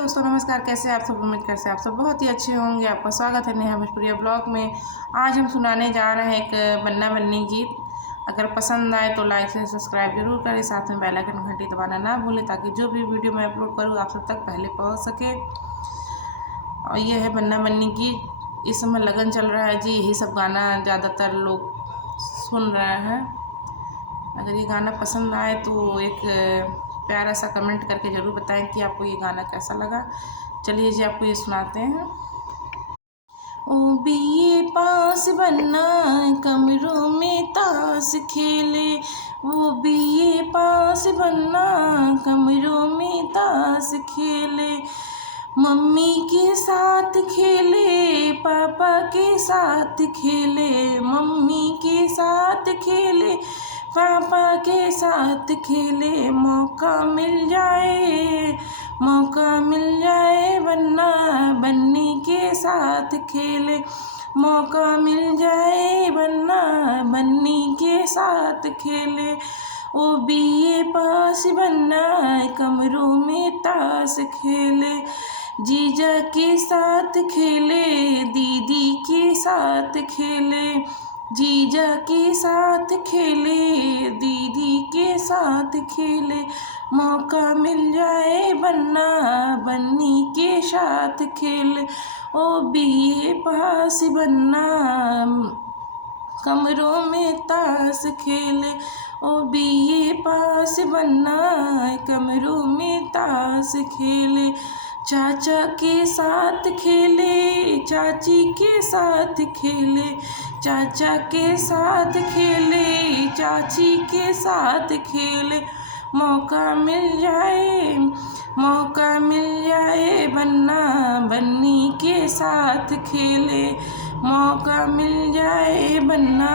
दोस्तों नमस्कार। कैसे आप सब? उम्मीद करते हैं आप सब बहुत ही अच्छे होंगे। आपका स्वागत है नेहा भोजपुरिया ब्लॉग में। आज हम सुनाने जा रहे हैं एक बन्ना बन्नी गीत। अगर पसंद आए तो लाइक से सब्सक्राइब जरूर करें, साथ में बेल आइकन घंटी दबाना ना भूलें ताकि जो भी वीडियो मैं अपलोड करूँ आप सब तक पहले पहुँच सके। और यह है बन्ना बन्नी गीत। इस समय लगन चल रहा है जी, यही सब गाना ज़्यादातर लोग सुन रहे हैं। अगर ये गाना पसंद आए तो एक प्यारा सा कमेंट करके ज़रूर बताएं कि आपको ये गाना कैसा लगा। चलिए जी आपको ये सुनाते हैं। ओ बीए पास बनना कमरों में ताश खेले, वो बीए पास बनना कमरों में ताश खेले, मम्मी के साथ खेले पापा के साथ खेले, मम्मी के साथ खेले पापा के साथ खेले, मौका मिल जाए बन्ना बन्नी के साथ खेले, मौका मिल जाए बन्ना बन्नी के साथ खेले, ओ बीए पास बनना कमरों में ताश खेले, जीजा के साथ खेले दीदी के साथ खेले, जीजा के साथ खेले दीदी के साथ खेले, मौका मिल जाए बन्ना बन्नी के साथ खेले, ओ बीए पास बनना कमरों में ताश खेले, ओ बीए पास बनना कमरों में ताश खेले, चाचा के साथ खेले चाची के साथ खेले, चाचा के साथ खेले चाची के साथ खेले, मौका मिल जाए बन्ना बन्नी के साथ खेले, मौका मिल जाए बन्ना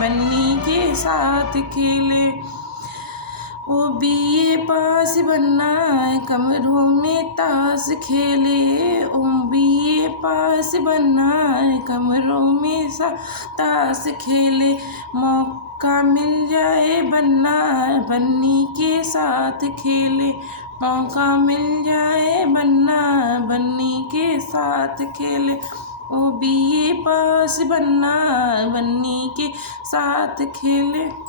बन्नी के साथ खेले, ओ बीए पास बनना कमरों में ताश खेले, ओ बीए पास बनना कमरों में ताश खेले, मौका मिल जाए बन्ना बन्नी के साथ खेले, मौका मिल जाए बन्ना बन्नी के साथ खेले, ओ बीए पास बनना बन्नी के साथ खेले।